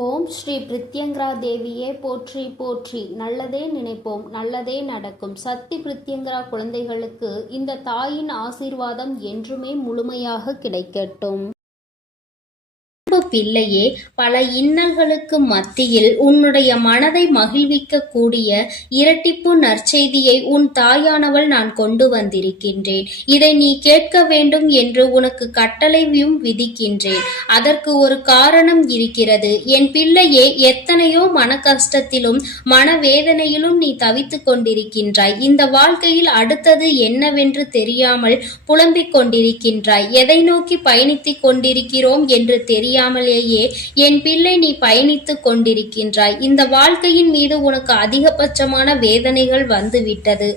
ஓம் ஸ்ரீ பிரித்யங்கரா தேவியே போற்றி போற்றி. நல்லதே நினைப்போம், நல்லதே நடக்கும். சக்தி பிரித்யங்கரா குழந்தைகளுக்கு இந்த தாயின் ஆசீர்வாதம் என்றுமே முழுமையாக கிடைக்கட்டும். பிள்ளையே, பல இன்னல்களுக்கு மத்தியில் உன்னுடைய மனதை மகிழ்விக்க கூடிய இரட்டிப்பு நற்செய்தியை உன் தாயானவள் நான் கொண்டு வந்திருக்கின்றேன். இதை நீ கேட்க வேண்டும் என்று உனக்கு கட்டளையும் விதிக்கின்றேன். அதற்கு ஒரு காரணம் இருக்கிறது. என் பிள்ளையே, எத்தனையோ மன கஷ்டத்திலும் மனவேதனையிலும் நீ தவித்துக் கொண்டிருக்கின்றாய். இந்த வாழ்க்கையில் அடுத்தது என்னவென்று தெரியாமல் புலம்பிக் கொண்டிருக்கின்றாய். எதை நோக்கி பயணித்துக் கொண்டிருக்கிறோம் என்று தெரியாமலேயே என் பிள்ளை நீ பயணித்துக் கொண்டிருக்கின்றாய். இந்த வாழ்க்கையின் மீது உனக்கு அதிகபட்சமான வேதனைகள் வந்துவிட்டது.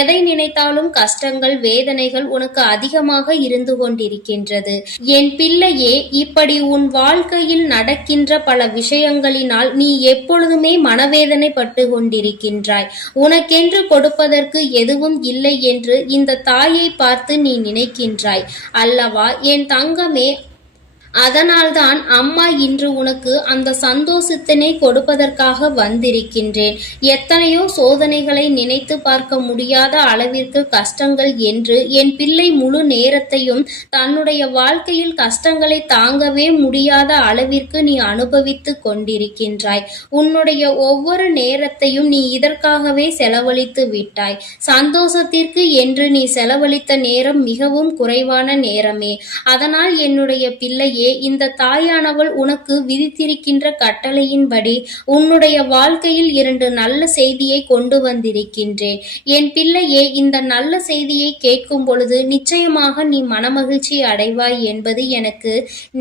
எதை நினைத்தாலும் கஷ்டங்கள், வேதனைகள் உனக்கு அதிகமாக இருந்து கொண்டிருக்கின்றது. என் பிள்ளையே, இப்படி உன் வாழ்க்கையில் நடக்கின்ற பல விஷயங்களினால் நீ எப்பொழுதுமே மனவேதனை பட்டு கொண்டிருக்கின்றாய். உனக்கென்று கொடுப்பதற்கு எதுவும் இல்லை என்று இந்த தாயை பார்த்து நீ நினைக்கின்றாய் அல்லவா என் தங்கமே? அதனால்தான் அம்மா இன்று உனக்கு அந்த சந்தோஷத்தினை கொடுப்பதற்காக வந்திருக்கின்றேன். எத்தனையோ சோதனைகளை நினைத்து பார்க்க முடியாத அளவிற்கு கஷ்டங்கள் என்று என் பிள்ளை முழு நேரத்தையும் தன்னுடைய வாழ்க்கையில் கஷ்டங்களை தாங்கவே முடியாத அளவிற்கு நீ அனுபவித்து கொண்டிருக்கின்றாய். உன்னுடைய ஒவ்வொரு நேரத்தையும் நீ இதற்காகவே செலவழித்து விட்டாய். சந்தோஷத்திற்கு என்று நீ செலவழித்த நேரம் மிகவும் குறைவான நேரமே. அதனால் என்னுடைய பிள்ளையே, இந்த தாயானவள் உனக்கு விதித்திருக்கின்ற கட்டளையின்படி உன்னுடைய வாழ்க்கையில் 2 நல்ல செய்தியை கொண்டு வந்திருக்கின்றேன். என் பிள்ளையே, இந்த நல்ல செய்தியை கேட்கும் பொழுது நிச்சயமாக நீ மனமகிழ்ச்சி அடைவாய் என்பது எனக்கு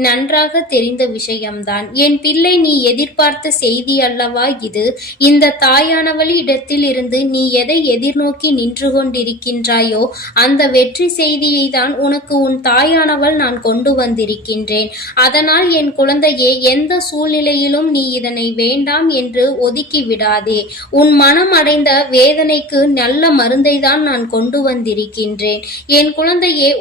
நன்றாக தெரிந்த விஷயம்தான். என் பிள்ளை, நீ எதிர்பார்த்த செய்தி அல்லவா இது? இந்த தாயானவள் இடத்தில் இருந்து நீ எதை எதிர்நோக்கி நின்று கொண்டிருக்கின்றாயோ அந்த வெற்றி செய்தியை தான் உனக்கு உன் தாயானவள் நான் கொண்டு வந்திருக்கின்றேன். அதனால் என் குழந்தையே, எந்த சூழ்நிலையிலும் நீ இதனை வேண்டாம் என்று ஒதுக்கி விடாதே. உன் மனம் அடைந்த வேதனைக்கு நல்ல மருந்தை தான் நான் கொண்டு வந்திருக்கின்றேன். என் குழந்தையே,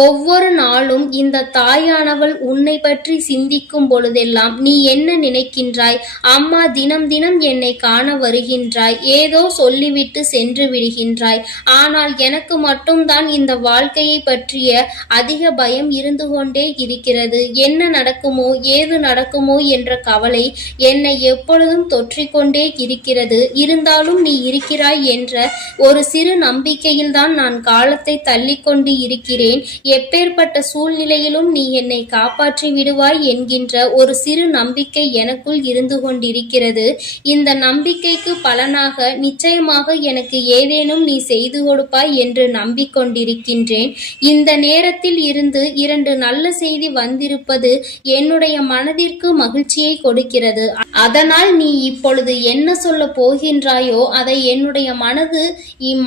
ஒவ்வொரு நாளும் இந்த தாயானவள் உன்னை பற்றி சிந்திக்கும் பொழுதெல்லாம் நீ என்ன நினைக்கின்றாய்? அம்மா தினம் தினம் என்னை காண வருகின்றாய், ஏதோ சொல்லிவிட்டு சென்று விடுகின்றாய். ஆனால் எனக்கு மட்டும்தான் இந்த வாழ்க்கையை பற்றிய அதிக பயம் இருந்து கொண்டே இருக்கிறது. என்ன நடக்குமோ, ஏது நடக்குமோ என்ற கவலை என்னை எப்பொழுதும் தொற்றிக்கொண்டே இருக்கிறது. இருந்தாலும் நீ இருக்கிறாய் என்ற ஒரு சிறு நம்பிக்கையில்தான் நான் காலத்தை தள்ளிக்கொண்டு இருக்கிறேன். எப்பேற்பட்ட சூழ்நிலையிலும் நீ என்னை காப்பாற்றி விடுவாய் என்கின்ற ஒரு சிறு நம்பிக்கை எனக்குள் இருந்து கொண்டிருக்கிறது. இந்த நம்பிக்கைக்கு பலனாக நிச்சயமாக எனக்கு ஏதேனும் நீ செய்து கொடுப்பாய் என்று நம்பிக்கொண்டிருக்கின்றேன். இந்த நேரத்தில் இருந்து 2 நல்ல செய்தி வந்திருப்பது என்னுடைய மனதிற்கு மகிழ்ச்சியை கொடுக்கிறது. அதனால் நீ இப்பொழுது என்ன சொல்ல போகின்றாயோ அதை என்னுடைய மனது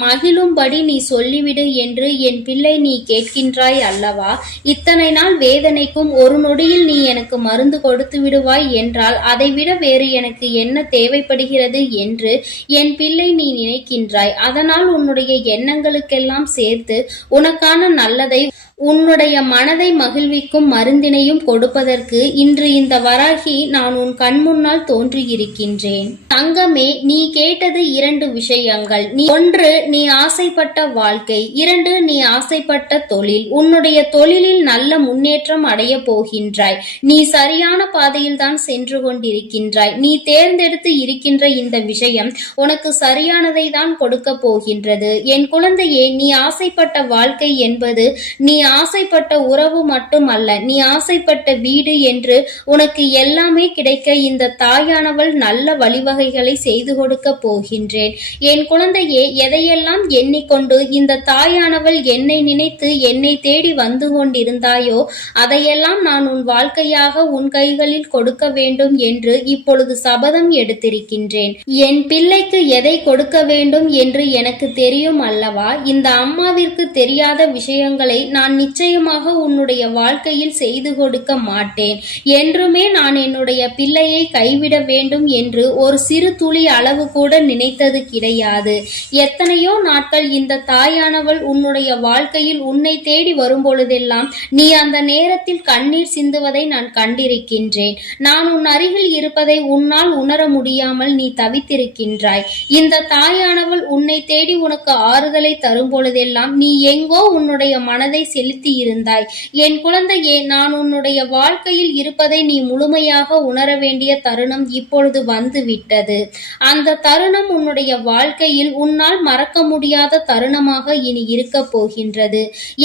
மகிழும்படி நீ சொல்லிவிடு என்று என் பிள்ளை நீ கேட்கின்றாய் அல்லவா? இத்தனை நாள் வேதனைக்கும் ஒரு நொடியில் நீ எனக்கு மருந்து கொடுத்து விடுவாய் என்றால் அதைவிட வேறு எனக்கு என்ன தேவைப்படுகிறது என்று என் பிள்ளை நீ நினைக்கின்றாய். அதனால் உன்னுடைய எண்ணங்களுக்கெல்லாம் சேர்த்து உனக்கான நல்லதை, உன்னுடைய மனதை மகிழ்விக்கும் மருந்தினையும் கொடுப்பதற்கு இன்று இந்த வராகி நான் உன் கண் முன்னால் தோன்றியிருக்கின்றேன். தங்கமே, நீ கேட்டது 2 விஷயங்கள். 1, நீ ஆசைப்பட்ட வாழ்க்கை. 2, நீ ஆசைப்பட்ட தொழில். உன்னுடைய தொழிலில் நல்ல முன்னேற்றம் அடைய போகின்றாய். நீ சரியான பாதையில் தான் சென்று கொண்டிருக்கின்றாய். நீ தேர்ந்தெடுத்து இருக்கின்ற இந்த விஷயம் உனக்கு சரியானதை தான் கொடுக்க போகின்றது. என் குழந்தையே, நீ ஆசைப்பட்ட வாழ்க்கை என்பது நீ ஆசைப்பட்ட உறவு மட்டுமல்ல, நீ ஆசைப்பட்ட வீடு என்று உனக்கு எல்லாமே கிடைக்க இந்த தாயானவள் நல்ல வழிவகைகளை செய்து கொடுக்க போகின்றேன். என் குழந்தையே, எதையெல்லாம் எண்ணிக்கொண்டு இந்த தாயானவள் என்னை நினைத்து என்னை தேடி வந்து கொண்டிருந்தாயோ அதையெல்லாம் நான் உன் வாழ்க்கையாக உன் கைகளில் கொடுக்க வேண்டும் என்று இப்பொழுது சபதம் எடுத்திருக்கின்றேன். என் பிள்ளைக்கு எதை கொடுக்க வேண்டும் என்று எனக்கு தெரியும் அல்லவா? இந்த அம்மாவிற்கு தெரியாத விஷயங்களை நான் நான் நிச்சயமாக உன்னுடைய வாழ்க்கையில் செய்து கொடுக்க மாட்டேன். என்றுமே நான் என்னுடைய பிள்ளையை கைவிட வேண்டும் என்று ஒரு சிறு துளி அளவு கூட நினைத்தது கிடையாது. எத்தனையோ நாட்கள் இந்த தாயானவள் உன்னுடைய வாழ்க்கையில் உன்னை தேடி வரும்பொழுதெல்லாம் நீ அந்த நேரத்தில் கண்ணீர் சிந்துவதை நான் கண்டிருக்கின்றேன். நான் உன் அருகில் இருப்பதை உன்னால் உணர முடியாமல் நீ தவித்திருக்கின்றாய். இந்த தாயானவள் உன்னை தேடி உனக்கு ஆறுதலை தரும் பொழுதெல்லாம் நீ எங்கோ உன்னுடைய மனதை செலுத்தி இருந்தாய். என் குழந்தையே, நான் உன்னுடைய வாழ்க்கையில் இருப்பதை நீ முழுமையாக உணர வேண்டிய தருணம் இப்பொழுது வந்து விட்டது. அந்த தருணம் உன்னுடைய வாழ்க்கையில் உன்னால் மறக்க முடியாத தருணமாக இனி இருக்க போகின்றது.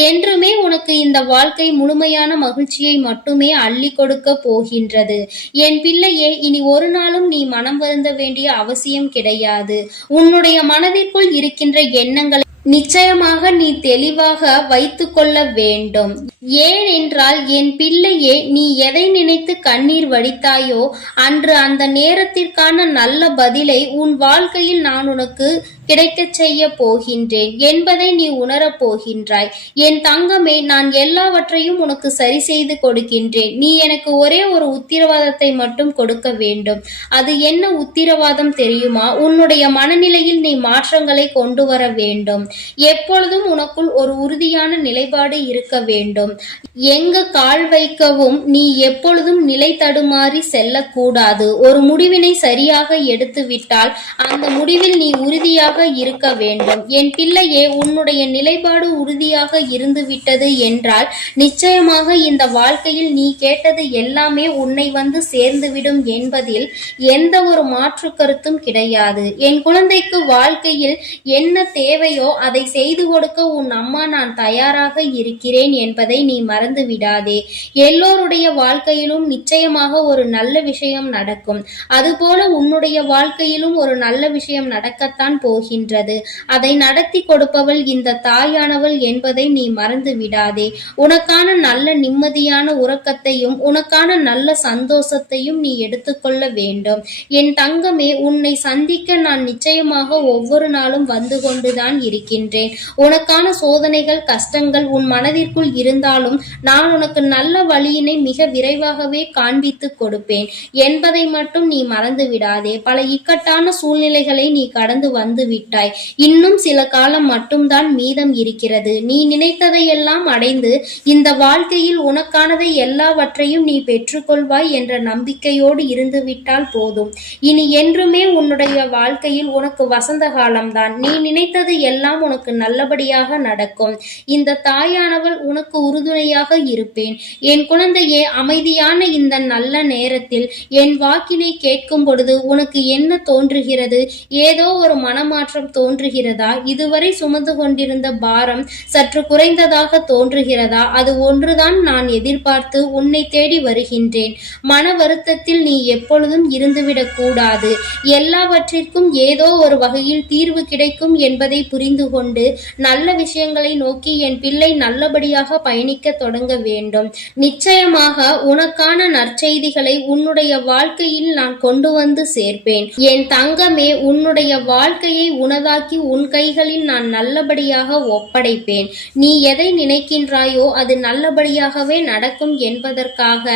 என்றுமே உனக்கு இந்த வாழ்க்கை முழுமையான மகிழ்ச்சியை மட்டுமே அள்ளி கொடுக்க போகின்றது. என் பிள்ளையே, இனி ஒரு நாளும் நீ மனம் வருந்த வேண்டிய அவசியம் கிடையாது. உன்னுடைய மனதிற்குள் இருக்கின்ற எண்ணங்களை நிச்சயமாக நீ தெளிவாக வைத்துக் கொள்ள வேண்டும். ஏன் என்றால் என் பிள்ளையே, நீ எதை நினைத்து கண்ணீர் வடித்தாயோ அன்று அந்த நேரத்திற்கான நல்ல பதிலை உன் வாழ்க்கையில் நான் உனக்கு கிடைக்கச் செய்ய போகின்றேன் என்பதை நீ உணரப் போகின்றாய். என் தங்கமே, நான் எல்லாவற்றையும் உனக்கு சரி செய்து கொடுக்கின்றேன். நீ எனக்கு ஒரே ஒரு உத்திரவாதத்தை மட்டும் கொடுக்க வேண்டும். அது என்ன உத்திரவாதம் தெரியுமா? உன்னுடைய மனநிலையில் நீ மாற்றங்களை கொண்டு வர வேண்டும். எப்பொழுதும் உனக்குள் ஒரு உறுதியான நிலைப்பாடு இருக்க வேண்டும். எங்கு கால் வைக்கவும் நீ எப்பொழுதும் நிலை தடுமாறி செல்லக்கூடாது. ஒரு முடிவினை சரியாக எடுத்துவிட்டால் அந்த முடிவில் நீ உறுதியாக இருக்க வேண்டும். என் பிள்ளையே, உன்னுடைய நிலைப்பாடு உறுதியாக இருந்துவிட்டது என்றால் நிச்சயமாக இந்த வாழ்க்கையில் நீ கேட்டது எல்லாமே உன்னை வந்து சேர்ந்துவிடும் என்பதில் எந்த ஒரு மாற்று கருத்தும் கிடையாது. என் குழந்தைக்கு வாழ்க்கையில் என்ன தேவையோ அதை செய்து கொடுக்க உன் அம்மா நான் தயாராக இருக்கிறேன் என்பதை நீ மறந்து விடாதே. எல்லோருடைய வாழ்க்கையிலும் நிச்சயமாக ஒரு நல்ல விஷயம் நடக்கும். அதுபோல உன்னுடைய வாழ்க்கையிலும் ஒரு நல்ல விஷயம் நடக்கத்தான் போகின்றது. அதை நடத்தி கொடுப்பவள் இந்த தாயானவள் என்பதை நீ மறந்து விடாதே. உனக்கான நல்ல நிம்மதியான உறக்கத்தையும் உனக்கான நல்ல சந்தோஷத்தையும் நீ எடுத்துக்கொள்ள வேண்டும். என் தங்கமே, உன்னை சந்திக்க நான் நிச்சயமாக ஒவ்வொரு நாளும் வந்து கொண்டுதான் இருக்கின்றேன். உனக்கான சோதனைகள் கஷ்டங்கள் உன் மனதிற்குள் இருந்தாலும் நான் உனக்கு நல்ல வழியினை மிக விரைவாகவே காண்பித்து கொடுப்பேன் என்பதை மட்டும் நீ மறந்து விடாதே. பல இக்கட்டான சூழ்நிலைகளை நீ கடந்து வந்து விட்டாய். இன்னும் சில காலம் மட்டும்தான் மீதம் இருக்கிறது. நீ நினைத்ததையெல்லாம் அடைந்து இந்த வாழ்க்கையில் உனக்கானதை எல்லாவற்றையும் நீ பெற்றுக்கொள்வாய் என்ற நம்பிக்கையோடு இருந்து விட்டால் போதும். இனி என்றுமே உன்னுடைய வாழ்க்கையில் உனக்கு வசந்த காலம்தான். நீ நினைத்தது எல்லாம் உனக்கு நல்லபடியாக நடக்கும். இந்த தாயானவள் உனக்கு உறுதுணையாக இருப்பேன். என் குழந்தையே, அமைதியான இந்த நல்ல நேரத்தில் என் வாக்கினை கேட்கும் பொழுது உனக்கு என்ன தோன்றுகிறது? ஏதோ ஒரு மனமாற்றம் தோன்றுகிறதா? இதுவரை சுமந்து கொண்டிருந்த பாரம் சற்று குறைந்ததாக தோன்றுகிறதா? அது ஒன்றுதான் நான் எதிர்பார்த்து உன்னை தேடி வருகின்றேன். மன வருத்தத்தில் நீ எப்பொழுதும் இருந்துவிடக் கூடாது. எல்லாவற்றிற்கும் ஏதோ ஒரு வகையில் தீர்வு கிடைக்கும் என்பதை புரிந்து கொண்டு நல்ல விஷயங்களை நோக்கி என் பிள்ளை நல்லபடியாக பயணிக்க தொடங்க வேண்டும். நிச்சயமாக உனக்கான நற்செய்திகளை உன்னுடைய வாழ்க்கையில் நான் கொண்டு வந்து சேர்ப்பேன். என் தங்கமே, உன்னுடைய வாழ்க்கையை உனதாக்கி உன் கைகளில் நான் நல்லபடியாக ஒப்படைப்பேன். நீ எதை நினைக்கின்றாயோ அது நல்லபடியாகவே நடக்கும் என்பதற்காக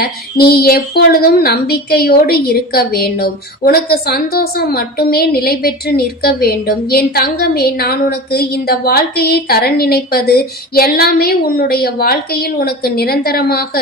நீ எப்பொழுதும் நம்பிக்கையோடு இருக்க வேண்டும். உனக்கு சந்தோஷம் மட்டுமே நிலை பெற்று நிற்க வேண்டும். என் தங்கமே, நான் உனக்கு இந்த வாழ்க்கையை தர நினைப்பது எல்லாமே உன்னுடைய வாழ்க்கையில் உனக்கு நிரந்தரமாக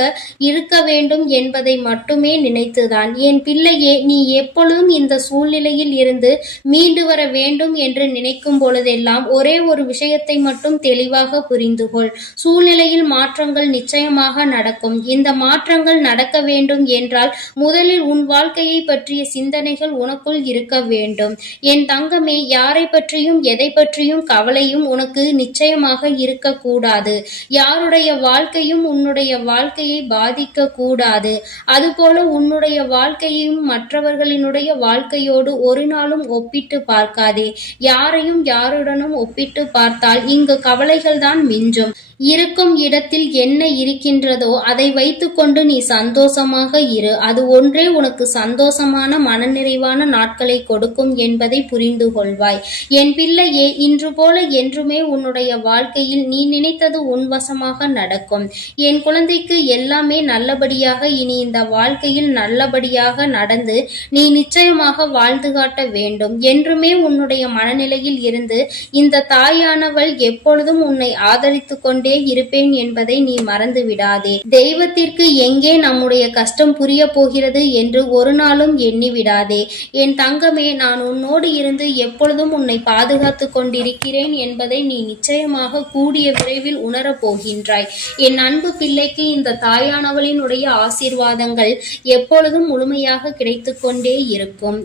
இருக்க வேண்டும் என்பதை மட்டுமே நினைத்துதான். என் பிள்ளையே, நீ எப்பொழுதும் இந்த சூழ்நிலையில் இருந்து மீண்டு வர வேண்டும் என்று நினைக்கும் பொழுதெல்லாம் ஒரே ஒரு விஷயத்தை மட்டும் தெளிவாக புரிந்து கொள். சூழ்நிலையில் மாற்றங்கள் நிச்சயமாக நடக்கும். இந்த மாற்றங்கள் நடக்க வேண்டும் என்றால் முதலில் உன் வாழ்க்கையை பற்றிய சிந்தனைகள் உனக்குள் இருக்க வேண்டும். என் தங்கமே, யாரை பற்றியும் எதை பற்றியும் கவலையும் உனக்கு நிச்சயமாக இருக்கக்கூடாது. யாருடைய வாழ்க்கையும் உன்னுடைய வாழ்க்கையை பாதிக்க கூடாது. அதுபோல உன்னுடைய வாழ்க்கையையும் மற்றவர்களினுடைய வாழ்க்கையோடு ஒரு நாளும் ஒப்பிட்டு பார்க்காதே. யாரையும் யாருடனும் ஒப்பிட்டு பார்த்தால் இங்கு கவலைகள்தான் மிஞ்சும். இருக்கும் இடத்தில் என்ன இருக்கின்றதோ அதை வைத்துக்கொண்டு நீ சந்தோஷமாக இரு. அது ஒன்றே உனக்கு சந்தோஷமான மனநிறைவான நாட்களை கொடுக்கும் என்பதை புரிந்து கொள்வாய். என் பிள்ளையே, இன்று போல என்றுமே உன்னுடைய வாழ்க்கையில் நீ நினைத்தது உன் வசமாக நடக்கும். என் குழந்தைக்கு எல்லாமே நல்லபடியாக இனி இந்த வாழ்க்கையில் நல்லபடியாக நடந்து நீ நிச்சயமாக வாழ்ந்து காட்ட வேண்டும். என்றுமே உன்னுடைய மனநிலையில் இருந்து இந்த தாயானவள் எப்பொழுதும் உன்னை ஆதரித்து கொண்டே இருப்பேன் என்பதை நீ மறந்து விடாதே. தெய்வத்திற்கு எங்கே நம்முடைய கஷ்டம் புரிய போகிறது என்று ஒரு நாளும் எண்ணி விடாதே. என் தங்கமே, நான் உன்னோடு இருந்து எப்பொழுதும் உன்னை பாதுகாத்து கொண்டிருக்கிறேன் என்பதை நீ நிச்சயமாக கூடிய விரைவில் உணரப் போகின்றாய். என் அன்பு பிள்ளைக்கு இந்த தாயானவளினுடைய ஆசீர்வாதங்கள் எப்பொழுதும் முழுமையாக கிடைத்து கொண்டே இருக்கும்.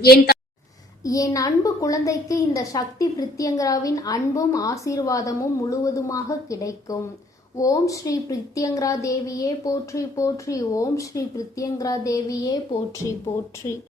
என் அன்பு குழந்தைக்கு இந்த சக்தி பிரித்யங்கராவின் அன்பும் ஆசீர்வாதமும் முழுவதுமாக கிடைக்கும். ஓம் ஸ்ரீ பிரித்யங்கரா தேவியே போற்றி போற்றி. ஓம் ஸ்ரீ பிரித்யங்கரா தேவியே போற்றி போற்றி.